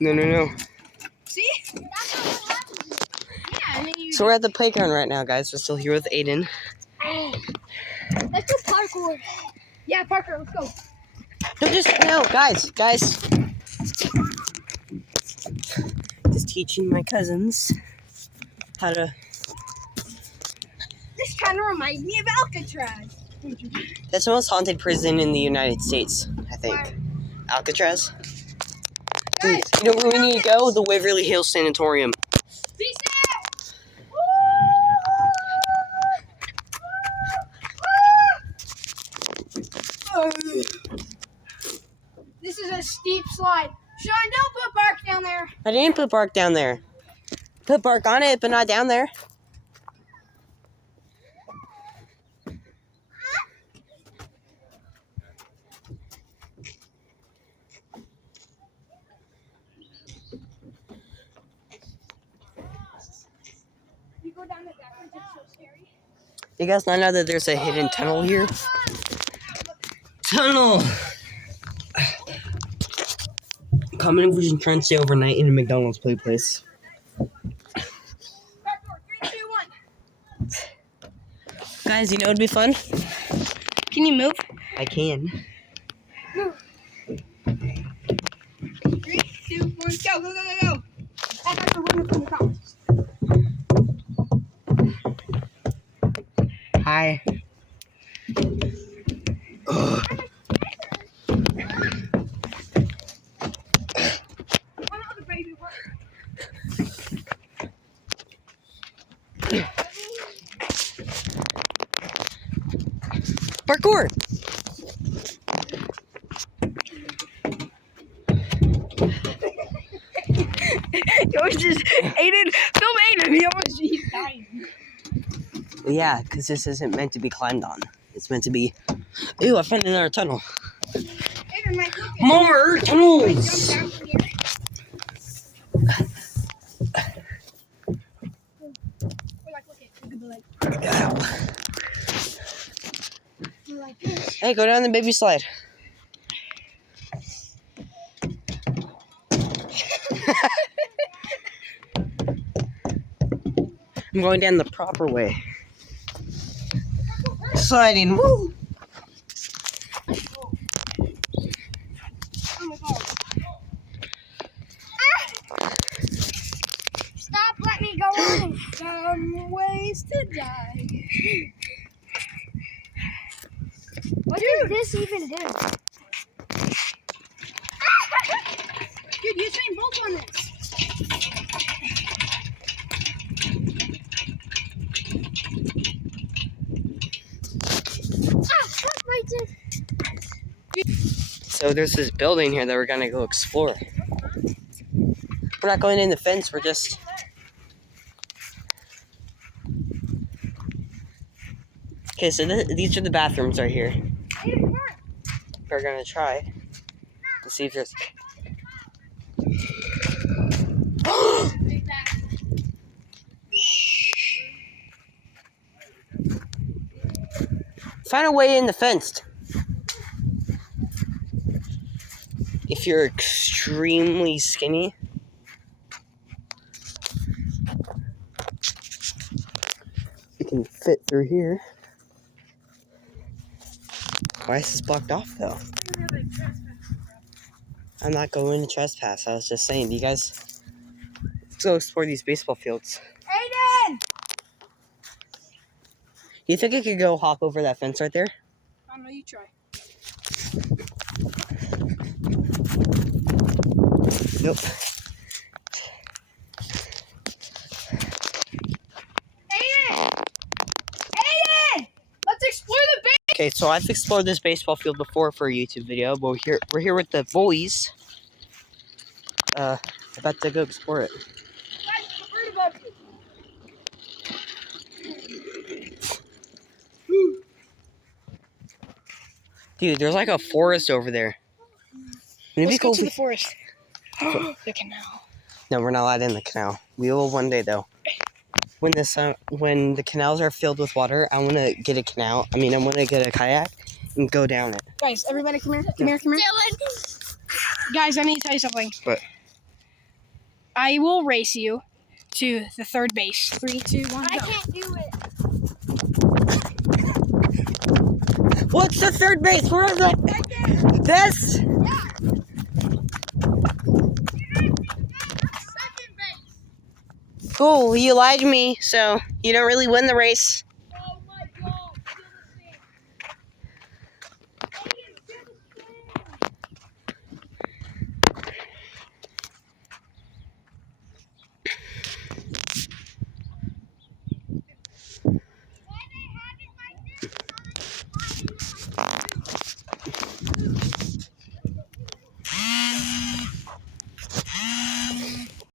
No. See? That's not what happens. Yeah, and then you... So we're at the playground right now, guys. We're still here with Aiden. Let's do parkour. Yeah, parkour, let's go. No, guys. Just teaching my cousins how to... This kind of reminds me of Alcatraz. That's the most haunted prison in the United States, I think. Why? Alcatraz. Guys, You know where we need to go? The Waverly Hills Sanatorium. peace out. This is a steep slide. Sean, don't put bark down there. I didn't put bark down there. Put bark on it, but not down there. You go down the backwards, it's so scary. You guys not know that there's a hidden tunnel here? Tunnel! Comment if we should try and stay overnight in a McDonald's play place. Parkour, 3, 2, 1. Guys, you know what'd be fun? Can you move? I can. Move. 3, 2, 1, go, go. I have to run from the top. Hi. Parkour! Yours just Aiden, film Aiden. He's dying. Yeah, because this isn't meant to be climbed on. It's meant to be... Ew, I found another tunnel. Aiden might look at More Jump tunnels! down from here. We're like, look at, we could be like, we're like this. Hey, go down the baby slide. I'm going down the proper way. Sliding, woo! Oh my God. Stop, let me go on. Some ways to die. What does this even do? Dude, Usain Bolt on this. Stop right there. So there's this building here that we're gonna go explore. We're not going in the fence, we're just... Okay, so these are the bathrooms right here. We're gonna try to see if there's... Find a way in the fence. If you're extremely skinny. You can fit through here. Why is this blocked off though? I'm not going to trespass. I was just saying, do you guys... Let's go explore these baseball fields. Aiden! Do you think I could go hop over that fence right there? I don't know, you try. Nope. Aiden! Aiden! Let's explore the base! Okay, so I've explored this baseball field before for a YouTube video, but we're here with the boys. About to go explore it. Dude, there's like a forest over there. Maybe Let's go to the forest. The canal. No, we're not allowed in the canal. We will one day though. When the canals are filled with water, I want to get a canal. I want to get a kayak and go down it. Guys, everybody come here. Come here. Dylan. Guys, I need to tell you something. What? I will race you to the third base. 3, 2, 1, I go. can't do it. What's the third base? Where is it? This? Second base. Cool, you lied to me, so you don't really win the race.